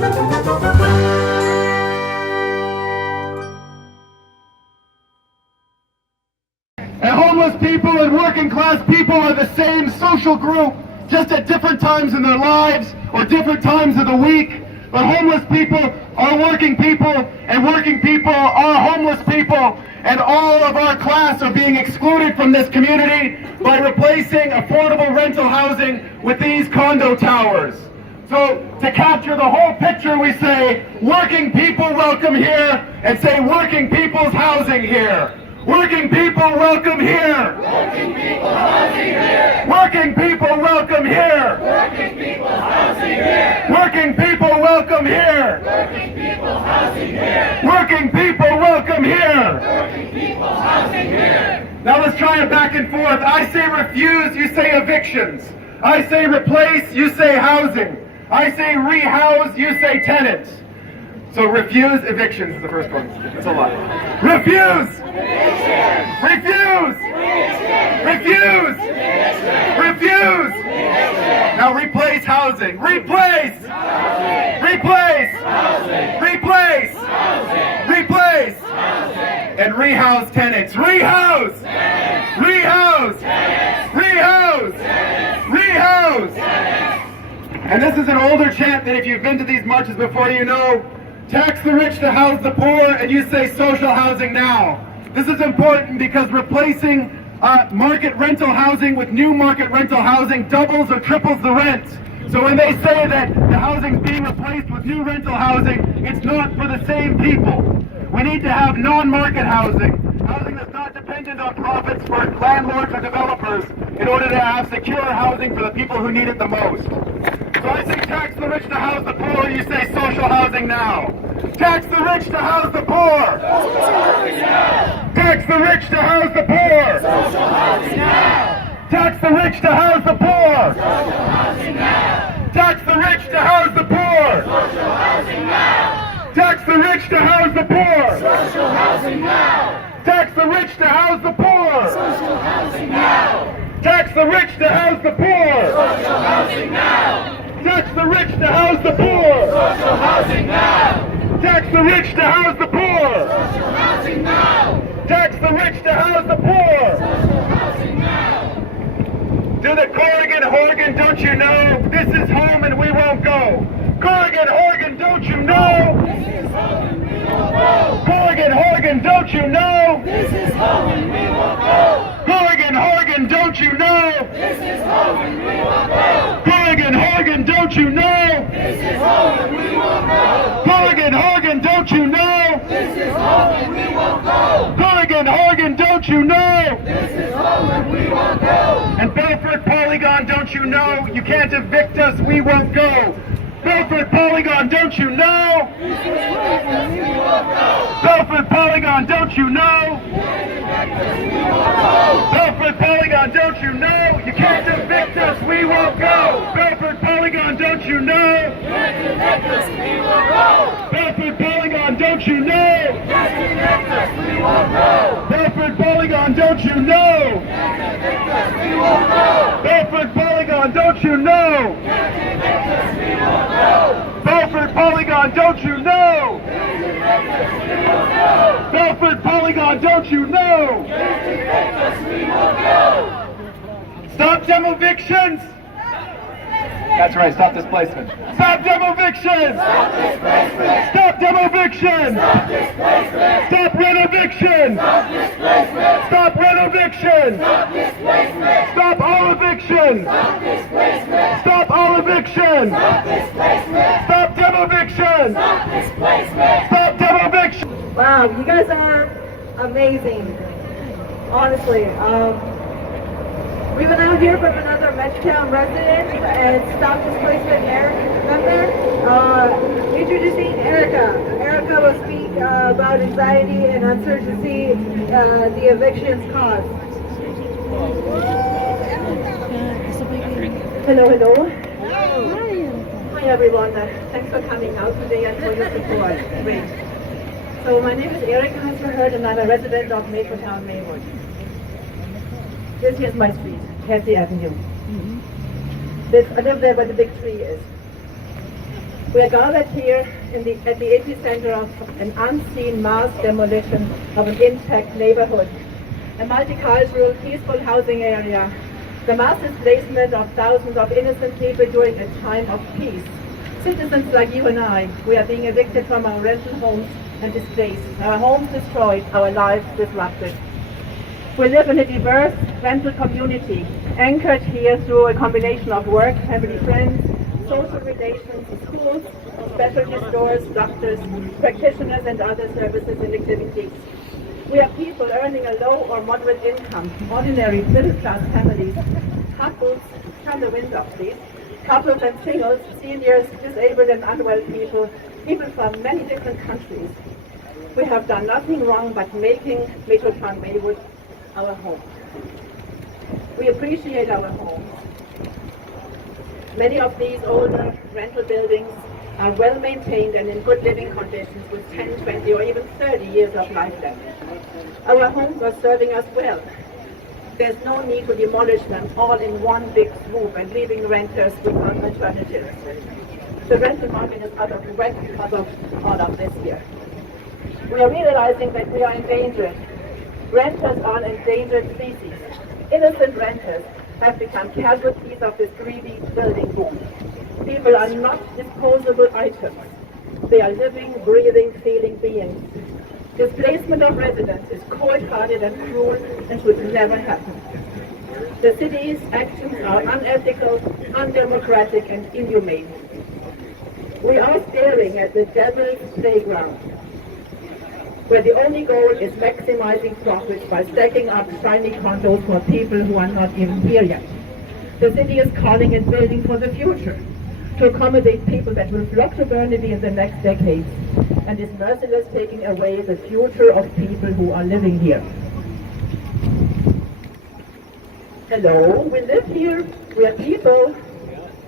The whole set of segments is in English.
And homeless people and working class people are the same social group, just at different times in their lives or different times of the week. But homeless people are working people, and working people are homeless people, and all of our class are being excluded from this community by replacing affordable rental housing with these condo towers. So to capture the whole picture, we say working people welcome here, and say working people's housing here. Working people welcome here. Working people housing here. Working people welcome here. Working people housing here. Working people welcome here. Working people housing here. Working people welcome here. Working people housing here. Now let's try it back and forth. I say refuse, you say evictions. I say replace, you say housing. I say rehouse, you say tenants. So refuse, evictions is the first one. That's a lot. Refuse! Refuse! Refuse! Refuse! Now replace housing. Replace! Replace! Replace! Replace! And rehouse tenants. Rehouse! Rehouse! Rehouse! Rehouse! And this is an older chant that if you've been to these marches before, you know. Tax the rich to house the poor, and you say social housing now. This is important because replacing market rental housing with new market rental housing doubles or triples the rent. So when they say that the housing's being replaced with new rental housing, it's not for the same people. We need to have non-market housing, housing that's not dependent on profits for landlords or developers, in order to have secure housing for the people who need it the most. So I say tax the rich to house the poor, you say social housing now. Tax the rich to house the poor. Tax the rich to house the poor. Tax the rich to house the poor. Tax the rich to house the poor. Tax the rich to house the poor. Tax the rich to house the poor. Tax the rich to house the poor. Tax the rich to house the poor. Tax the rich to house the poor. Tax the rich to house the poor. To the Corrigan, Horgan, don't you know? This is home and we won't go. Corrigan, Horgan, don't you know? This is home and we won't go. Corrigan, Horgan, don't you know? This is home and we won't go. Corrigan, Horgan, don't you know? This is home and we won't go. Corrigan, Horgan, don't you know? This is home and we won't go. Corrigan, Horgan, don't you know? This is home and we won't go. Corrigan, Horgan, don't you know? This is home and we won't go. And Belfort Polygon, don't you know? You can't evict us, we won't go. Belfort Polygon, don't you know? This is home and we won't go. Belfort Polygon, don't you know? Belfort Polygon, don't you know? You can't evict us, we won't go. Belfort Polygon, don't you know? Belfort Polygon, don't you know? Belfort Polygon, don't you know? Belfort Polygon, don't you know? Belfort Polygon, don't you know? Belfort Polygon, don't you know? Stop DEMOVICTIONS! That's right, stop displacement. Stop DEMOVICTIONS! Stop DEMOVICTIONS! Stop renoviction! Stop renovation! Stop all evictions! Stop all evictions! Stop DEMOVICTIONS! Stop DEMOVICTION! Wow, you guys are amazing. Honestly, we will now hear from another Metrotown resident and Stop Displacement member, introducing Erica. Erica will speak about anxiety and uncertainty the evictions cause. Hello. Hi everyone. Thanks for coming out today and for your support. Great. So my name is Erica, as you heard, and I'm a resident of Metrotown, Maywood. This here's my street, Cassie Avenue. I live there where the big tree is. We are gathered here at the epicenter of an unseen mass demolition of an intact neighborhood, a multicultural, peaceful housing area, the mass displacement of thousands of innocent people during a time of peace. Citizens like you and I, we are being evicted from our rental homes and displaced, our homes destroyed, our lives disrupted. We live in a diverse rental community, anchored here through a combination of work, family, friends, social relations, schools, specialty stores, doctors, practitioners, and other services and activities. We are people earning a low or moderate income, ordinary middle-class families, couples, turn the wind off please, couples and singles, seniors, disabled and unwell people, people from many different countries. We have done nothing wrong but making Metrotown Maywood our home. We appreciate our homes. Many of these older rental buildings are well maintained and in good living conditions with 10, 20 or even 30 years of life left. Our homes are serving us well. There's no need to demolish them all in one big swoop and leaving renters without alternatives. The rental market is out of whack because of all of this here. We are realizing that we are endangered. Renters are an endangered species. Innocent renters have become casualties of this greedy building boom. People are not disposable items. They are living, breathing, feeling beings. Displacement of residents is cold-hearted and cruel and should never happen. The city's actions are unethical, undemocratic, and inhumane. We are staring at the devil's playground, where the only goal is maximizing profits by stacking up shiny condos for people who are not even here yet. The city is calling it building for the future, to accommodate people that will flock to Burnaby in the next decades, and is merciless taking away the future of people who are living here. Hello, we live here, we are people.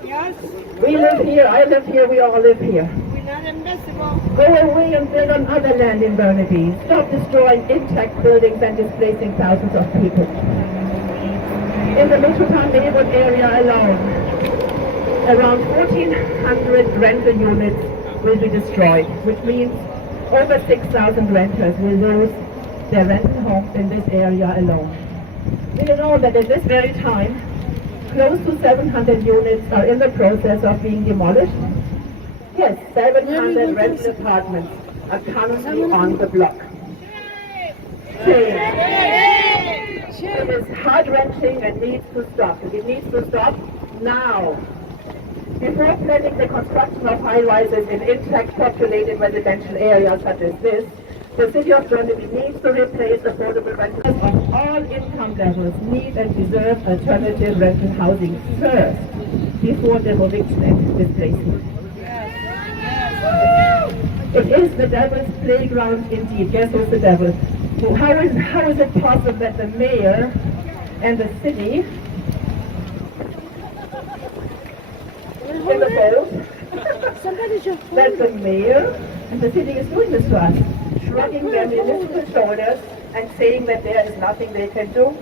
Yes, We live here, I live here, we all live here. we're not invisible. Go away and build on other land in Burnaby. Stop destroying intact buildings and displacing thousands of people. In the Metrotown Maywood area alone, around 1,400 rental units will be destroyed, which means over 6,000 renters will lose their rental homes in this area alone. Do you know that at this very time, close to 700 units are in the process of being demolished? Yes, 700 rental apartments are currently on the block. It is heart-wrenching and needs to stop. It needs to stop now. Before planning the construction of high-rises in intact populated residential areas such as this, the city of Burnaby needs to replace affordable rentals of all income levels need and deserve alternative rental housing first, before demoviction and displacement. It is the devil's playground indeed. Guess who's the devil? How is it possible that the mayor and the city in the vote that the mayor and the city is doing this to us, shrugging their municipal shoulders and saying that there is nothing they can do?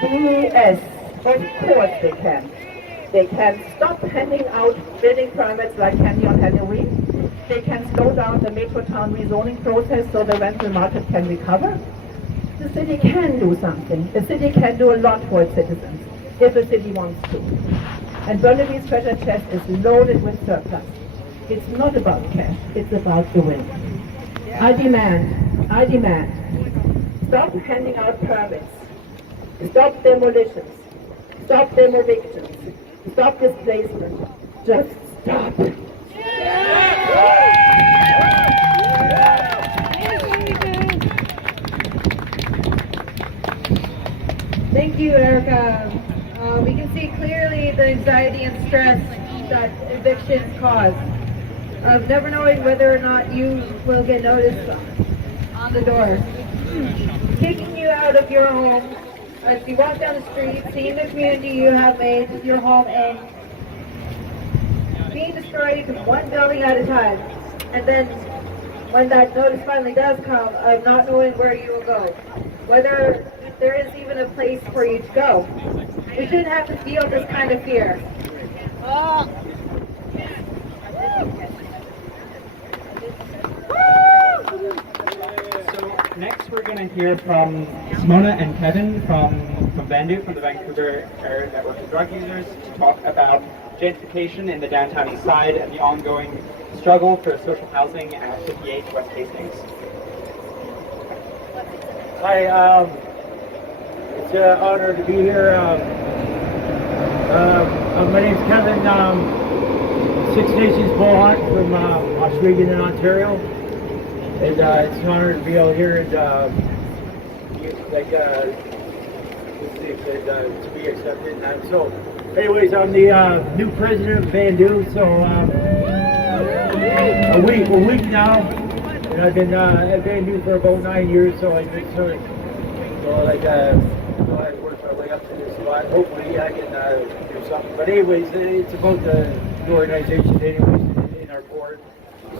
BS. Of course they can. They can stop handing out building permits like candy on Halloween. They can slow down the Metrotown rezoning process so the rental market can recover. The city can do something. The city can do a lot for its citizens, if the city wants to. And Burnaby's treasure chest is loaded with surplus. It's not about cash, it's about the will. I demand, stop handing out permits, stop demolitions, stop demovictions, stop displacement, just stop. Thank you, Erica. We can see clearly the anxiety and stress that evictions cause, of never knowing whether or not you will get noticed on the door, kicking you out of your home as you walk down the street, seeing the community you have made your home and being destroyed one building at a time. And then when that notice finally does come, of not knowing where you will go, whether there is even a place for you to go. We shouldn't have to feel this kind of fear. going to hear from Simona and Kevin from Vandu, from the Vancouver Area Network of Drug Users, to talk about gentrification in the downtown east side and the ongoing struggle for social housing at 58 West Hastings. Hi, it's an honor to be here. My name's Kevin, Six Nations Mohawk from Oswego in Ontario, and it's an honor to be out here and to be accepted. And so, anyways, I'm the new president of Vandu. So a week now, and I've been at Vandu for about 9 years. So I've been sort of, I worked my way up to this spot. Hopefully, I can do something. But anyways, it's about the organization, anyways, in our board.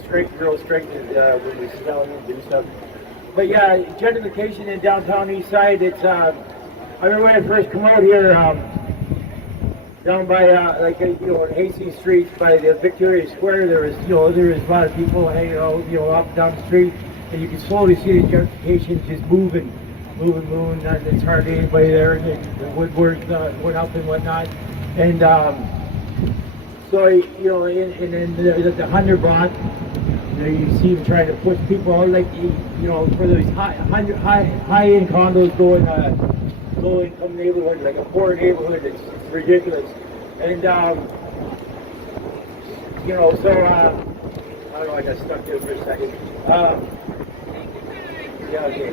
Strength, real strength is when we sit down and do stuff. But yeah, gentrification in downtown East Side. It's I remember when I first come out here, down by in Hastings Street by the Victoria Square. There was a lot of people hanging out, up and down the street, and you can slowly see the gentrification just moving. And there's hardly anybody there, and the woodwork went up and whatnot. And so, and then the 100 block, you see them trying to push people out, for those high-end condos going low-income neighborhood, like a poor neighborhood. It's ridiculous. And, I don't know, I got stuck there for a second. Yeah, okay.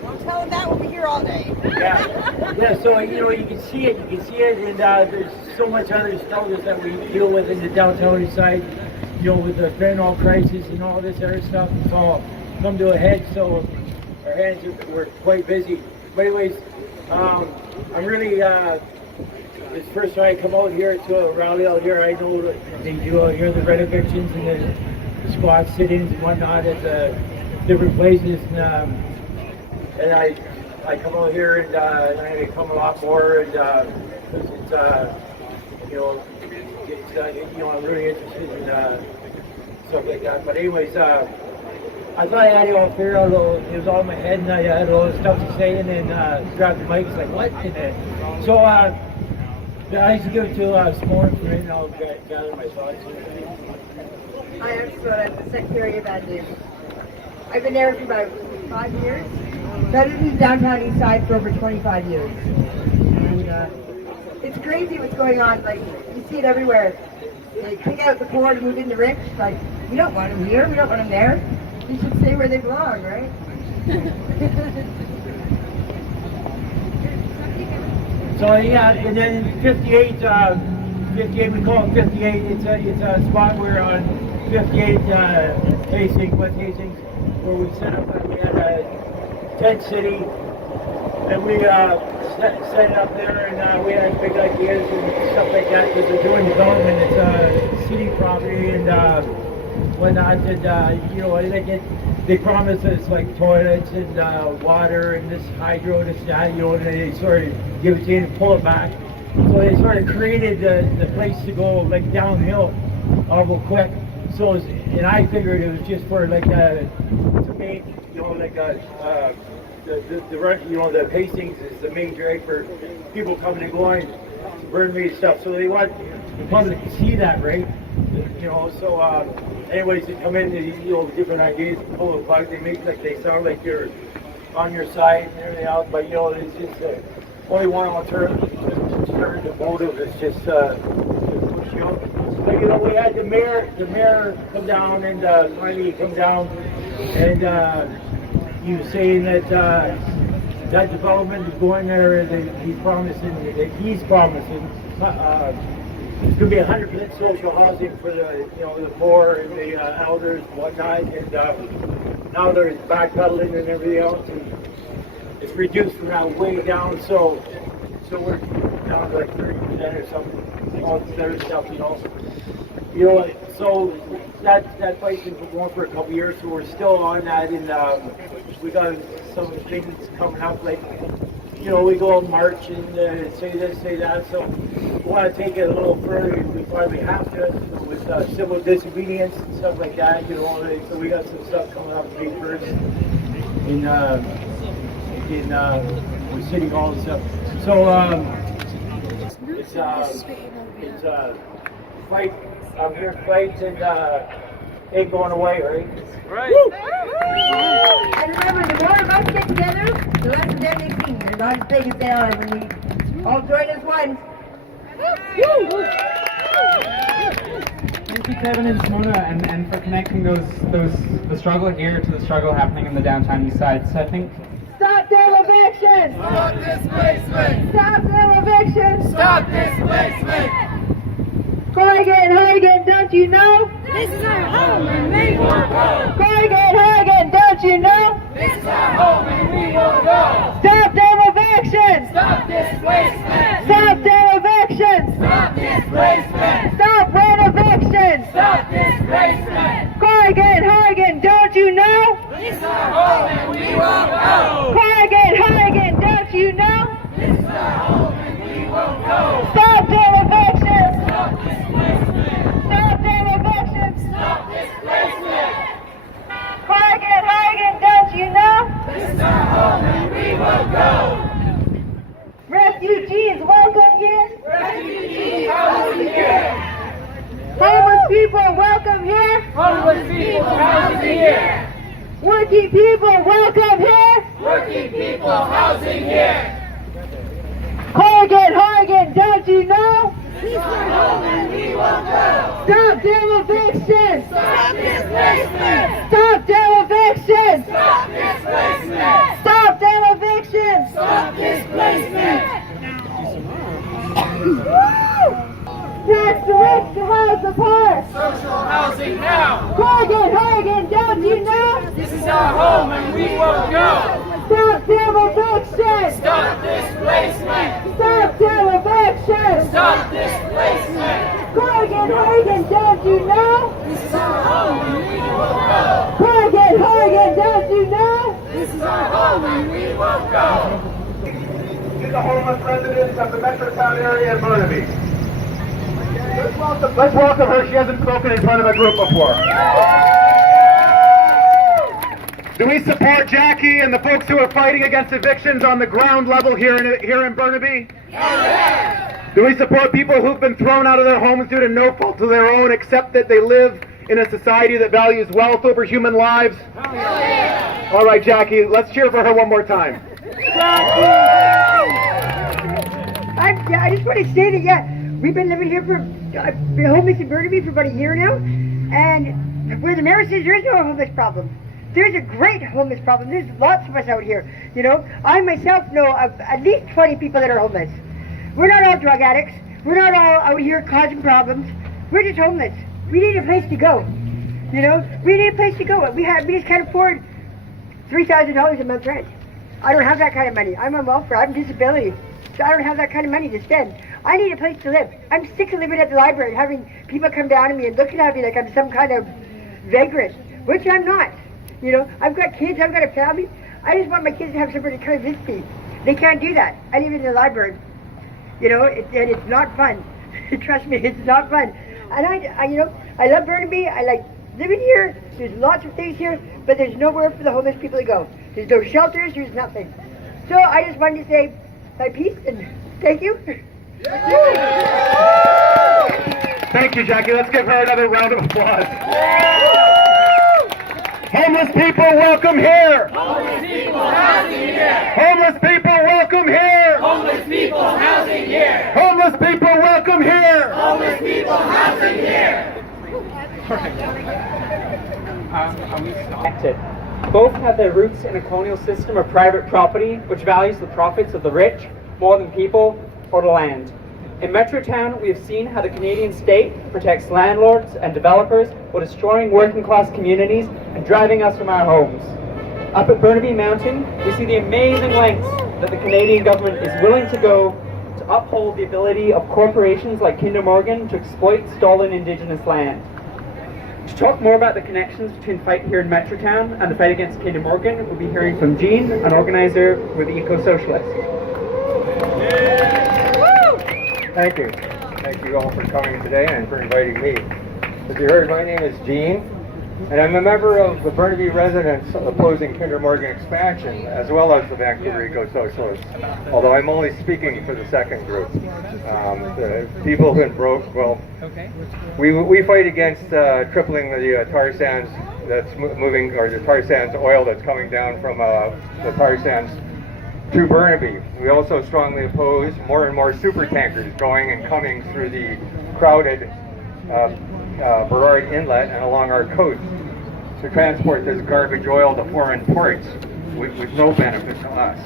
Don't tell him that, we'll be here all day. Yeah. So you can see it, and there's so much other stuff that we deal with in the downtown east side. With the fentanyl crisis and all this other stuff, it's all come to a head. So our hands were quite busy. But anyways, I'm really this first time I come out here to a rally out here. I know that they do out here the red evictions and the squad sit-ins and whatnot at the different places. And I come out here and I come a lot more, and it's I'm really interested in stuff like that. But anyways, I thought I had it all figured out. It was all in my head, and I had all the stuff to say, and then grabbed the mic. It's like, what? And then, so I used to give it to Simona for it, and I'll gather my thoughts. Hi, I'm Simona. I'm the Secretary of Vandu. I've been there for about 5 years. I've been in the downtown east side for over 25 years. And it's crazy what's going on. Like, you see it everywhere. They kick out the poor to move in the rich. Like, we don't want them here, we don't want them there. They should stay where they belong, right? So yeah, and then 58, we call it 58. It's a spot where on 58 Hastings, West Hastings, where we set up. We had a tent city, and we set it up there, and we had big ideas and stuff like that because we're doing development. It's a city property and whatnot. And they promise us like toilets and water and this hydro, this that, and they sort of give it to you and pull it back. So they sort of created the place to go like downhill awful quick. So and I figured it was just for like to make the Hastings is the main drag for people coming and going to Burnaby and stuff. So they want the public to see that, right? So anyways, they come in, different ideas, pull the plug. They make like they sound like you're on your side and everything else, but it's just only one alternative. The motive is just push you up. But we had the mayor come down and finally come down and. He was saying that that development is going there, that he's promising it's going to be 100% social housing for the poor and the elders and whatnot. And now there's backpedaling and everything else, and it's reduced from that way down. So we're down to like 30% or something. All this other stuff, So that place has been going for a couple years, so we're still on that, and we got some things coming up, like we go out March and say this, say that. So we want to take it a little further. We probably have to with civil disobedience and stuff like that. So we got some stuff coming up, papers, with City Hall and stuff. So it's fight. I'm here to fight and ain't going away, right? Right. And remember, the more of us get together, the less of them they see. They're not as big as they are when we all join as one. Thank you, Kevin and Simona, and for connecting the struggle here to the struggle happening in the downtown east side. So I think Stop demolition! Stop displacement! Stop demolition! Stop displacement! Horrigan, don't you know? This is our home and we won't go. Horrigan, don't you know? This is our home and we won't go! Stop demolition! Stop displacement! Stop demolition! Stop displacement! Stop renovation! Stop displacement! Horrigan, don't you know? This is our home and we won't go! Horrigan, don't you know? This is our home and we won't go! Stop demolition! Stop displacement! Stop demolition! Stop displacement! Horrigan, don't you know? This is our home and we won't go! Refugees, welcome here. Refugee housing here! Homeless people, welcome here. Homeless people housing here! Working people, welcome here. Working people housing here! Horrigan, don't you know? This is our home and we won't go! Stop demolition! Stop displacement! Stop demolition! Stop displacement! Stop demolition! Stop displacement! Tax the rich to house the poor! Social housing now! Horrigan, don't you know? This is our home and we won't go! Stop demolition! Stop displacement! Stop demolition! Stop displacement! Horrigan, don't you know? This is our home and we won't go! Horrigan, don't you know? This is our home and we won't go! To the homeless residents of the Metrotown area in Burnaby. Let's welcome her. She hasn't spoken in front of a group before. Do we support Jackie and the folks who are fighting against evictions on the ground level here in Burnaby? Yes. Do we support people who've been thrown out of their homes due to no fault of their own, except that they live in a society that values wealth over human lives? Yes. All right, Jackie, let's cheer for her one more time. I just want to say that, we've been living here been homeless in Burnaby for about a year now, and where the mayor says there is no homeless problem. There's a great homeless problem. There's lots of us out here, you know. I myself know of at least 20 people that are homeless. We're not all drug addicts. We're not all out here causing problems. We're just homeless. We need a place to go, you know. We need a place to go. We just can't afford $3,000 a month rent. I don't have that kind of money. I'm on welfare. I'm disability. So I don't have that kind of money to spend. I need a place to live. I'm sick of living at the library and having people come down to me and looking at me like I'm some kind of vagrant, which I'm not. You know, I've got kids, I've got a family. I just want my kids to have somebody to come visit me. They can't do that. I live in the library. You know, and it's not fun. Trust me, it's not fun. And I love Burnaby. I like living here. There's lots of things here, but there's nowhere for the homeless people to go. There's no shelters, there's nothing. So I just wanted to say my piece and thank you. Thank you, Jackie. Let's give her another round of applause. Homeless people, welcome here. Homeless people housing here. Homeless people, welcome here. Homeless people housing here. Homeless people, welcome here. Homeless people housing here. connected. Both have their roots in a colonial system of private property which values the profits of the rich more than people or the land. In Metrotown, we have seen how the Canadian state protects landlords and developers while destroying working-class communities and driving us from our homes. Up at Burnaby Mountain, we see the amazing lengths that the Canadian government is willing to go to uphold the ability of corporations like Kinder Morgan to exploit stolen Indigenous land. To talk more about the connections between fight here in Metrotown and the fight against Kinder Morgan, we'll be hearing from Jean, an organizer with the Eco-Socialists. Thank you. Thank you all for coming today and for inviting me. As you heard, my name is Gene. And I'm a member of the Burnaby residents opposing Kinder Morgan expansion, as well as the Vancouver Eco-Socialists, although I'm only speaking for the second group. The people who broke, well, we fight against tripling the tar sands that's moving, or the tar sands oil that's coming down from the tar sands to Burnaby. We also strongly oppose more and more super tankers going and coming through the crowded Burrard Inlet and along our coast to transport this garbage oil to foreign ports with no benefit to us.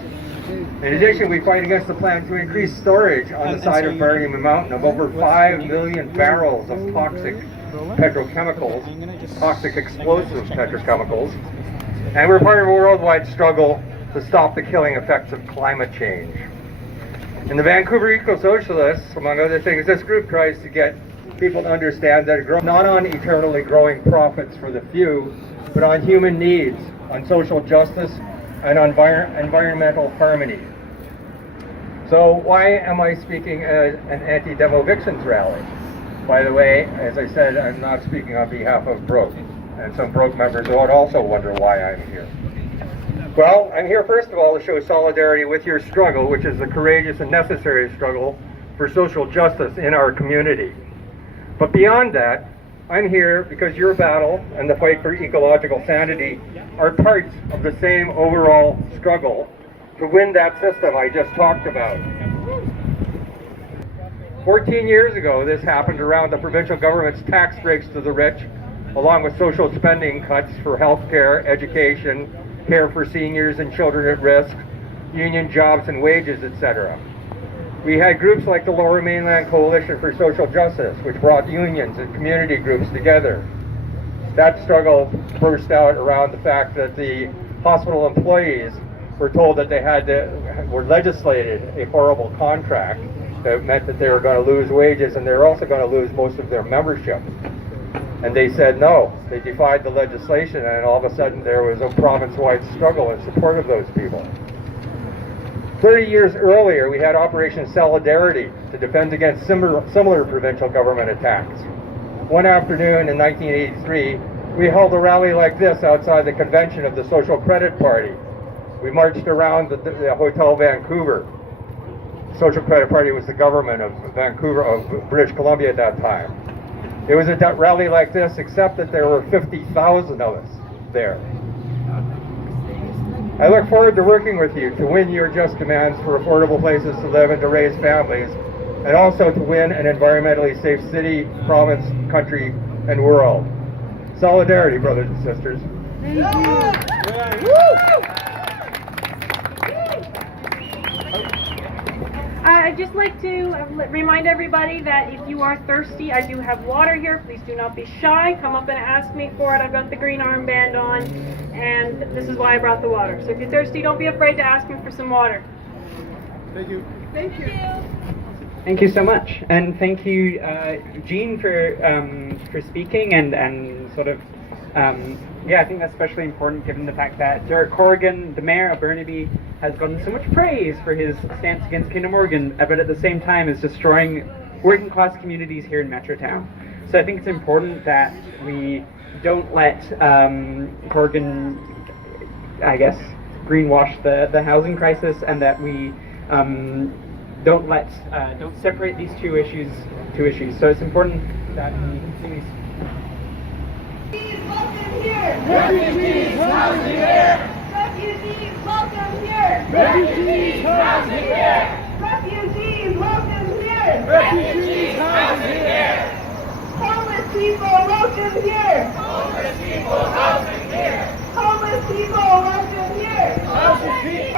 In addition, we fight against the plan to increase storage on the side of Burnaby Mountain of over 5 million barrels of toxic petrochemicals, toxic explosive petrochemicals, and we're part of a worldwide struggle to stop the killing effects of climate change. In the Vancouver Eco-Socialists, among other things, this group tries to get people to understand that it grows not on eternally growing profits for the few, but on human needs, on social justice, and on environmental harmony. So why am I speaking at an anti-Demovictions rally? By the way, as I said, I'm not speaking on behalf of Broke, and some Broke members would also wonder why I'm here. Well, I'm here first of all to show solidarity with your struggle, which is the courageous and necessary struggle for social justice in our community. But beyond that, I'm here because your battle and the fight for ecological sanity are parts of the same overall struggle to win that system I just talked about. 14 years ago, this happened around the provincial government's tax breaks to the rich, along with social spending cuts for health care, education, care for seniors and children at risk, union jobs and wages, etc. We had groups like the Lower Mainland Coalition for Social Justice, which brought unions and community groups together. That struggle burst out around the fact that the hospital employees were told that they were legislated a horrible contract that meant that they were going to lose wages and they were also going to lose most of their membership. And they said no. They defied the legislation, and all of a sudden there was a province-wide struggle in support of those people. 30 years earlier, we had Operation Solidarity to defend against similar provincial government attacks. One afternoon in 1983, we held a rally like this outside the convention of the Social Credit Party. We marched around the Hotel Vancouver. Social Credit Party was the government of Vancouver, of British Columbia at that time. It was a rally like this, except that there were 50,000 of us there. I look forward to working with you to win your just demands for affordable places to live and to raise families, and also to win an environmentally safe city, province, country, and world. Solidarity, brothers and sisters. I'd just like to remind everybody that if you are thirsty, I do have water here. Please do not be shy. Come up and ask me for it. I've got the green armband on, and this is why I brought the water. So if you're thirsty, don't be afraid to ask me for some water. Thank you. Thank you. Thank you so much, and thank you, Jean, for speaking and sort of. I think that's especially important given the fact that Derek Corrigan, the mayor of Burnaby, has gotten so much praise for his stance against Kinder Morgan, but at the same time is destroying working class communities here in Metrotown. So I think it's important that we don't let Corrigan, I guess, greenwash the housing crisis, and that we don't separate these two issues. So it's important that we continue. Refugees, housing here! Refugees, welcome here! Refugees, housing here! Refugees, welcome here! Refugees, housing here! Homeless people, welcome here! Homeless people, housing here! Homeless people, welcome here! Housing here!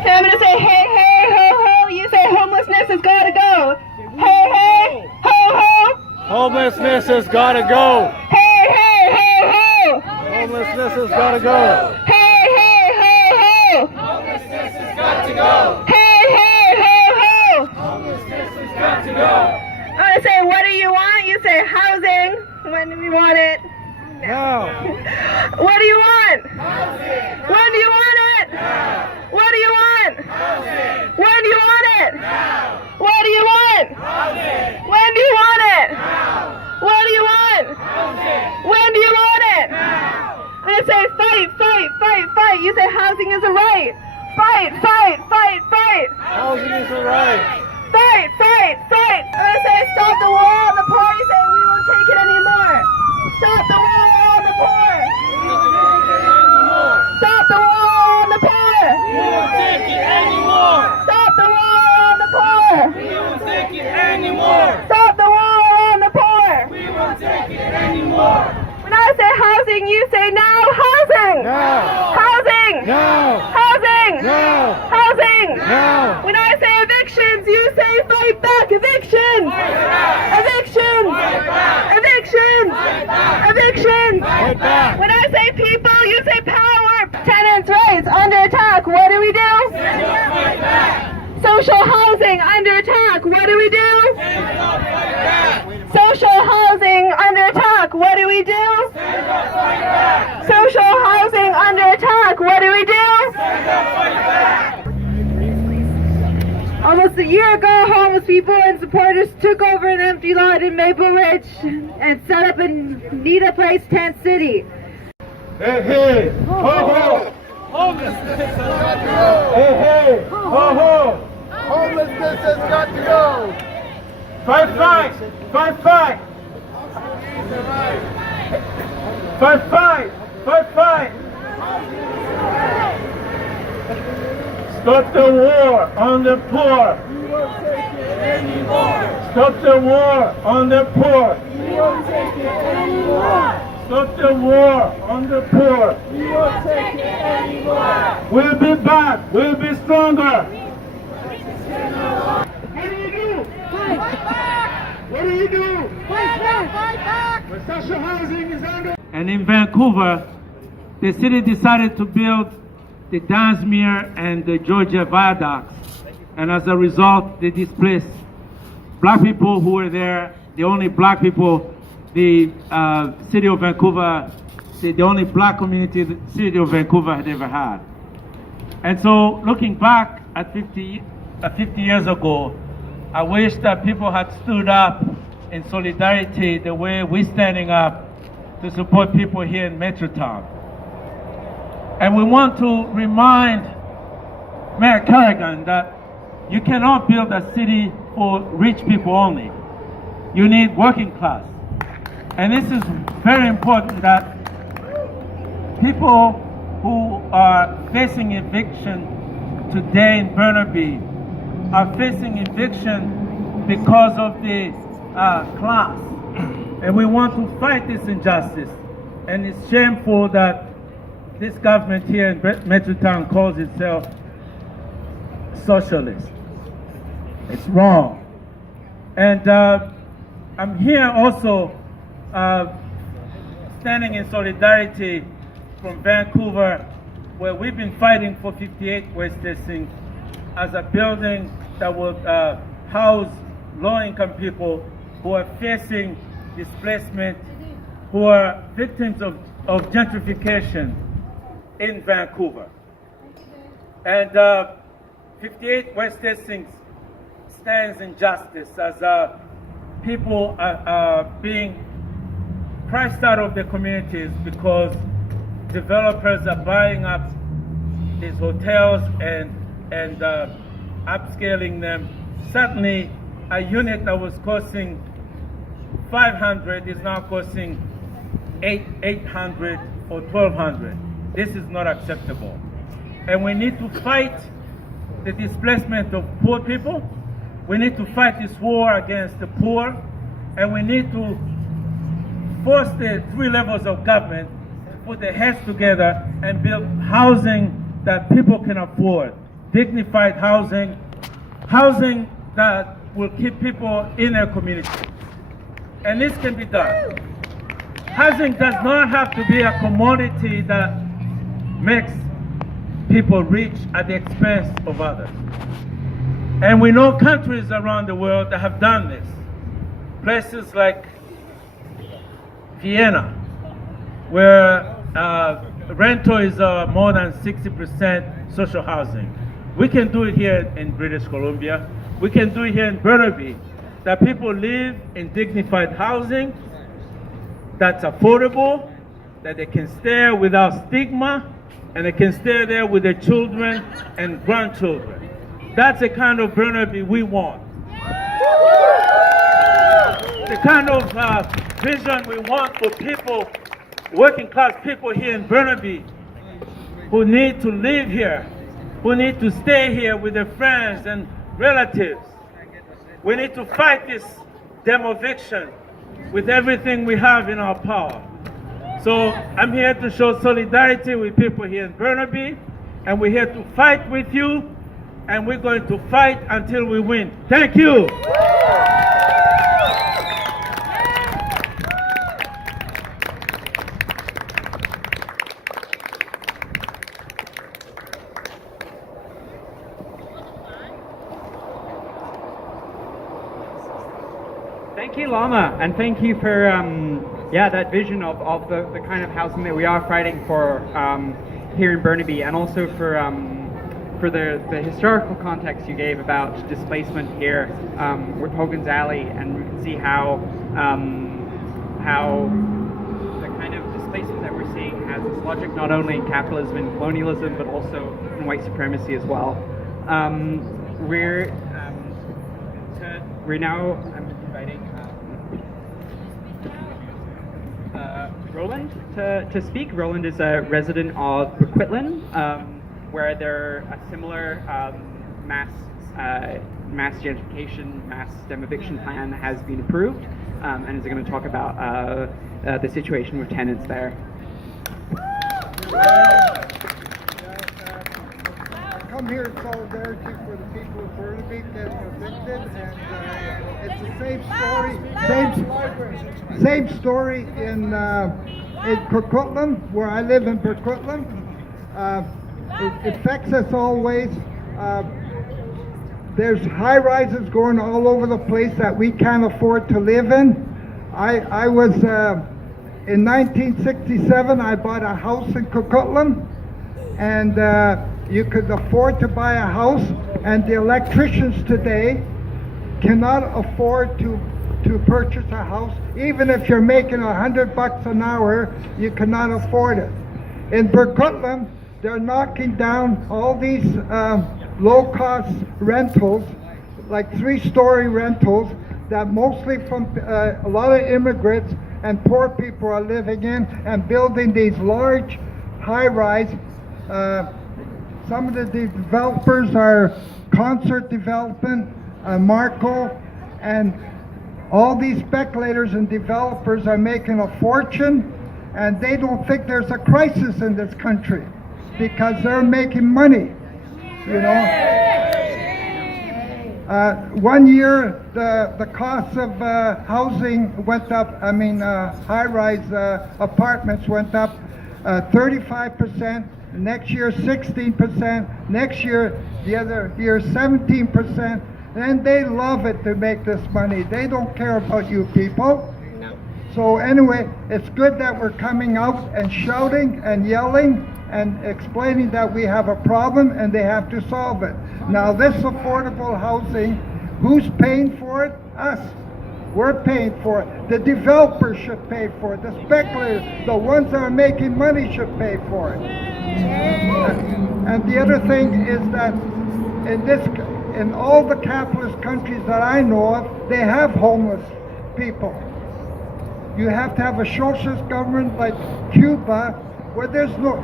Okay, I'm gonna say hey, hey, ho, ho. You say homelessness has gotta go. Hey, hey, ho, ho. Homelessness has got to go. Hey, hey, ho, ho. Homelessness has got to go. Hey, hey, ho, ho. Homelessness has got to go! Hey, hey, ho, ho. Homelessness has got to go! I say, what do you want? You say housing. When do we want it? Now. What do you want? Housing. When do you want it? Now. What do you want? Housing. When do you want it? Now. What do you want? Housing. When do you want it? Now. What do you want? Housing. When do you want it? Now. I say fight, fight, fight, fight. You say housing is a right. Fight, fight, fight, fight. Housing is a right. Fight, fight, fight. I say stop the war on the poor. You say we won't take it anymore. Stop the war on the poor. Stop the war on the poor. We won't take it anymore. Stop the war on the poor. We won't take it anymore. Stop the war on the poor. We won't take it anymore. When I say housing, you say now housing. Now. Housing. Now. Housing. Now. Housing. Now. When I say evictions, you say fight back. Evictions. Evictions. Evictions. Evictions. Fight back. When I say people, you say power. Tenants' rights under attack. What do we do? Fight back. Social housing under attack. What do we do? Fight back. Social housing under attack. What do we do? Fight back. Social housing under attack. What do we do? Fight back. Almost a year ago, homeless people and supporters took over an empty lot in Maple Ridge and set up in Nita Place, Tent City. Hey, hey, ho, ho. Homelessness has got to go. Hey, hey, ho, ho. Homelessness has got to go. Fight, fight, fight, fight. Fight, fight, fight, fight. Stop the war on the poor. We won't take it anymore. Stop the war on the poor. We won't take it anymore. Stop the war on the poor. We won't take it anymore. We'll be back. We'll be stronger. What do you do? Fight back! What do you do? Fight back! Fight back! When social housing is under... And in Vancouver, the city decided to build the Dunsmuir and the Georgia viaducts. And as a result, they displaced black people who were there, the only black people the city of Vancouver, the only black community the city of Vancouver had ever had. And so looking back at 50 years ago, I wish that people had stood up in solidarity the way we're standing up to support people here in Metrotown. And we want to remind Mayor Kerrigan that you cannot build a city for rich people only. You need working class. And this is very important that people who are facing eviction today in Burnaby are facing eviction because of the class. And we want to fight this injustice. And it's shameful that this government here in Metrotown calls itself socialist. It's wrong. And I'm here also standing in solidarity from Vancouver, where we've been fighting for 58 West Hastings as a building that will house low-income people who are facing displacement, who are victims of gentrification in Vancouver. And 58 West Hastings stands in justice as people are being priced out of the communities because developers are buying up these hotels and upscaling them. Certainly, a unit that was costing $500 is now costing $800 or $1,200. This is not acceptable. And we need to fight the displacement of poor people. We need to fight this war against the poor. And we need to force the three levels of government to put their heads together and build housing that people can afford. Dignified housing, housing that will keep people in their community. And this can be done. Housing does not have to be a commodity that makes people rich at the expense of others. And we know countries around the world that have done this. places like Vienna, where rental is more than 60% social housing. We can do it here in British Columbia. We can do it here in Burnaby, that people live in dignified housing that's affordable, that they can stay without stigma, and they can stay there with their children and grandchildren. That's the kind of Burnaby we want. The kind of vision we want for people, working class people here in Burnaby, who need to live here, who need to stay here with their friends and relatives. We need to fight this demoviction with everything we have in our power. So I'm here to show solidarity with people here in Burnaby, and we're here to fight with you, and we're going to fight until we win. Thank you. Thank you, Lama, and thank you for that vision of the kind of housing that we are fighting for here in Burnaby, and also for the historical context you gave about displacement here with Hogan's Alley, and we can see how the kind of displacement that we're seeing has its logic not only in capitalism and colonialism, but also in white supremacy as well. We're now inviting Roland to speak. Roland is a resident of Burquitlam, where there a similar mass gentrification, mass demoviction plan has been approved, and is going to talk about the situation with tenants there. Come here in solidarity for the people of Burnaby getting evicted, and it's the same story in Burquitlam, where I live in Burquitlam. It affects us always. There's high rises going all over the place that we can't afford to live in. I was in 1967. I bought a house in Burquitlam, and you could afford to buy a house, and the electricians today cannot afford to purchase a house. Even if you're making $100 an hour, you cannot afford it. In Burquitlam, they're knocking down all these low-cost rentals, like 3-story rentals, that mostly from a lot of immigrants and poor people are living in, and building these large high-rise. Some of the developers are Concert Development, Marco, and all these speculators and developers are making a fortune, and they don't think there's a crisis in this country because they're making money, you know. 1 year, the cost of housing went up, high-rise apartments went up 35%. Next year 16%, next year, the other year 17%, and they love it to make this money. They don't care about you people. No. So anyway, it's good that we're coming out and shouting and yelling and explaining that we have a problem and they have to solve it. Now this affordable housing, who's paying for it? Us. We're paying for it. The developers should pay for it. The speculators, the ones that are making money should pay for it. And the other thing is that in all the capitalist countries that I know of, they have homeless people. You have to have a socialist government like Cuba, where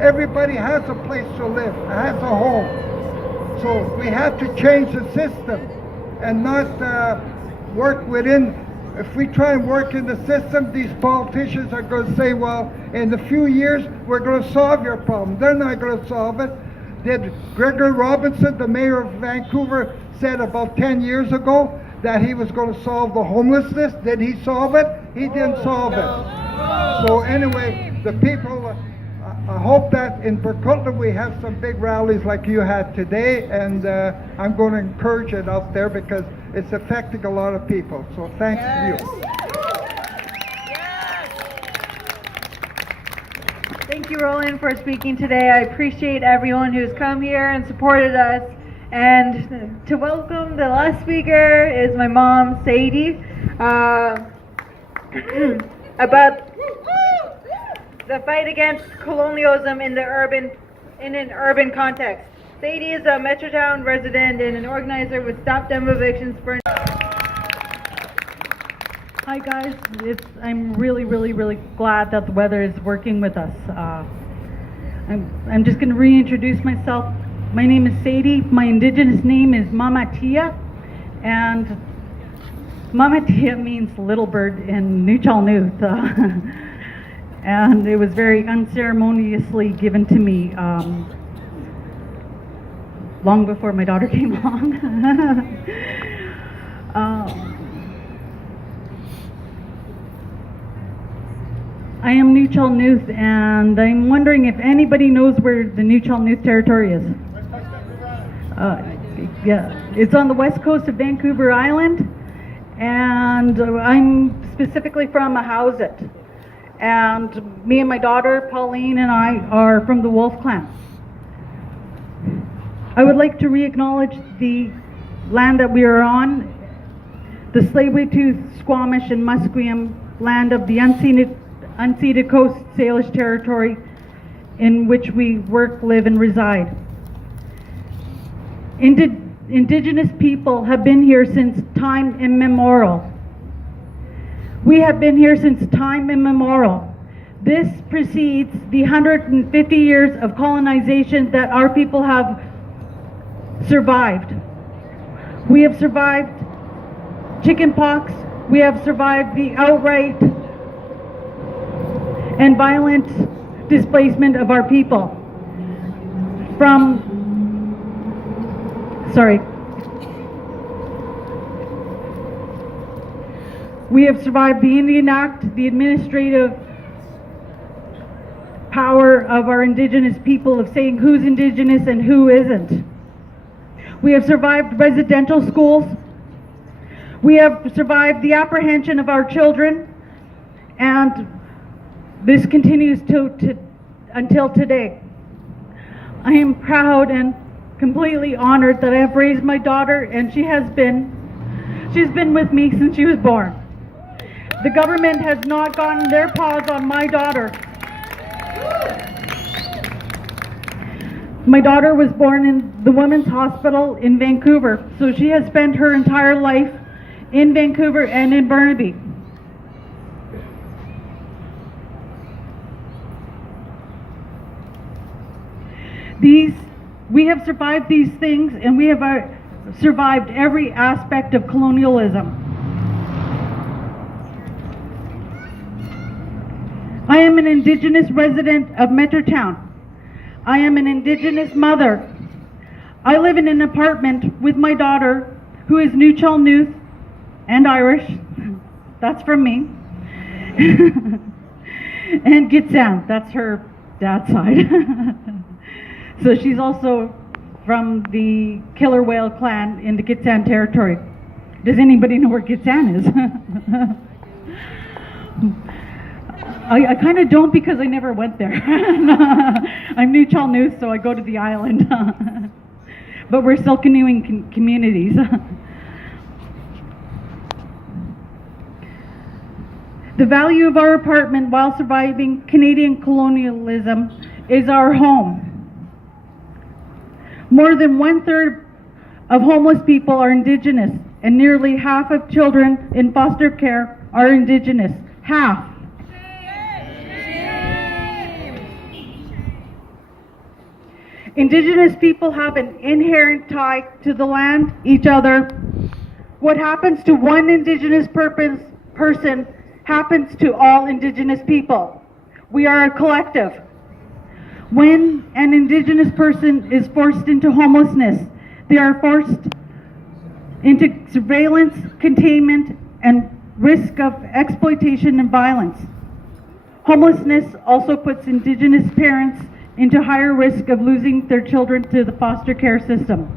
everybody has a place to live, has a home. So we have to change the system and not work within. If we try and work in the system, these politicians are going to say, well, in a few years, we're going to solve your problem. They're not going to solve it. Did Gregory Robinson, the mayor of Vancouver, said about 10 years ago that he was going to solve the homelessness? Did he solve it? He didn't solve it. So anyway, the people, I hope that in Burquitlam we have some big rallies like you had today, and I'm going to encourage it out there because it's affecting a lot of people. So thank you. Thank you, Roland, for speaking today. I appreciate everyone who's come here and supported us. And to welcome the last speaker is my mom, Sadie, about the fight against colonialism in an urban context. Sadie is a Metrotown resident and an organizer with Stop Evictions for. Hi guys, I'm really glad that the weather is working with us. I'm just going to reintroduce myself. My name is Sadie. My indigenous name is Mama Tia, and Mama Tia means little bird in Nuchalnuth. And it was very unceremoniously given to me long before my daughter came along. I am Nuchalnuth, and I'm wondering if anybody knows where the Nuchalnuth territory is. Yeah, it's on the west coast of Vancouver Island, and I'm specifically from Ahousaht. And me and my daughter, Pauline, and I are from the Wolf Clan. I would like to re-acknowledge the land that we are on, the Tsleil-Waututh, Squamish, and Musqueam land of the unceded Coast Salish territory in which we work, live, and reside. Indigenous people have been here since time immemorial. We have been here since time immemorial. This precedes the 150 years of colonization that our people have survived. We have survived chickenpox. We have survived the outright and violent displacement of our people. We have survived the Indian Act, the administrative power of our Indigenous people of saying who's Indigenous and who isn't. We have survived residential schools. We have survived the apprehension of our children, and this continues until today. I am proud and completely honored that I have raised my daughter, and she's been with me since she was born. The government has not gotten their paws on my daughter. My daughter was born in the Women's Hospital in Vancouver, so she has spent her entire life in Vancouver and in Burnaby. We have survived these things, and we have survived every aspect of colonialism. I am an Indigenous resident of Metrotown. I am an Indigenous mother. I live in an apartment with my daughter, who is Nuchalnuth and Irish. That's from me. And Gitxsan, that's her dad's side. So she's also from the Killer Whale clan in the Gitxsan territory. Does anybody know where Gitxsan is? I kind of don't, because I never went there. I'm Nuchalnuth, so I go to the island. But we're still canoeing communities. The value of our apartment while surviving Canadian colonialism is our home. More than 1/3 of homeless people are Indigenous, and nearly half of children in foster care are Indigenous. Half. Indigenous people have an inherent tie to the land, each other. What happens to one Indigenous person happens to all Indigenous people. We are a collective. When an Indigenous person is forced into homelessness, they are forced into surveillance, containment, and risk of exploitation and violence. Homelessness also puts Indigenous parents into higher risk of losing their children to the foster care system.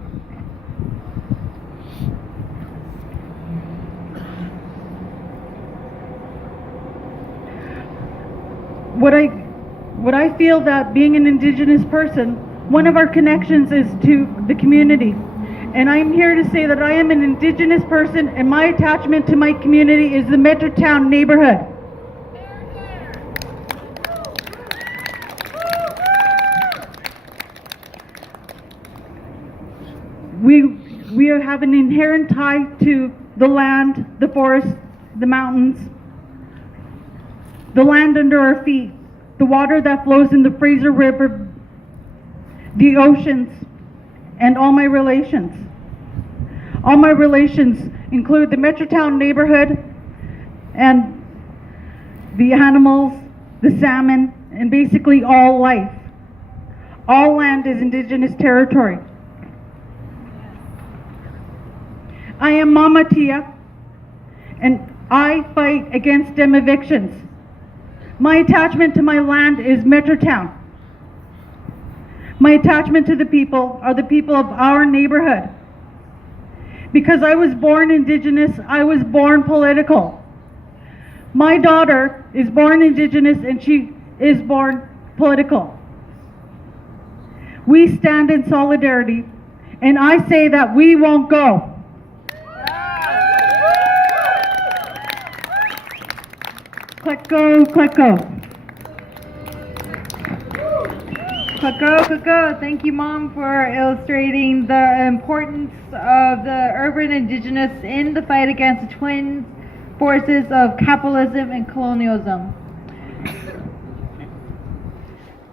What what I feel that being an Indigenous person, one of our connections is to the community. And I'm here to say that I am an Indigenous person and my attachment to my community is the Metrotown neighborhood. We have an inherent tie to the land, the forest, the mountains, the land under our feet, the water that flows in the Fraser River, the oceans, and all my relations. All my relations include the Metrotown neighborhood and the animals, the salmon, and basically all life. All land is Indigenous territory. I am Mama Tia, and I fight against DEMOVICTIONS. My attachment to my land is Metrotown. My attachment to the people are the people of our neighborhood. Because I was born Indigenous, I was born political. My daughter is born Indigenous and she is born political. We stand in solidarity, and I say that we won't go. Klecko, klecko. Klecko, klecko. Thank you, Mom, for illustrating the importance of the urban Indigenous in the fight against the twin forces of capitalism and colonialism.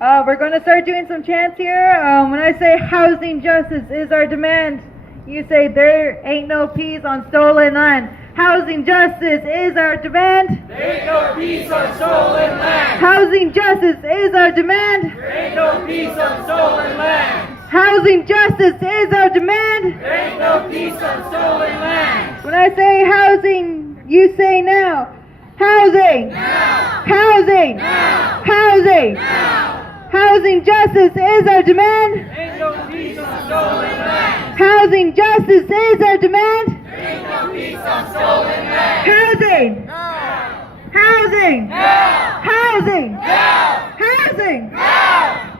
We're going to start doing some chants here. When I say housing justice is our demand, you say there ain't no peace on stolen land. Housing justice is our demand. There ain't no peace on stolen land. Housing justice is our demand. There ain't no peace on stolen land. Housing justice is our demand. There ain't no peace on stolen land. When I say housing, you say now. Housing. Now. Housing. Now. Housing. Now. Housing justice is our demand. There ain't no peace on stolen land. Housing justice is our demand. There ain't no peace on stolen land. Housing. Now. Housing. Now. Housing. Now. Housing. Now.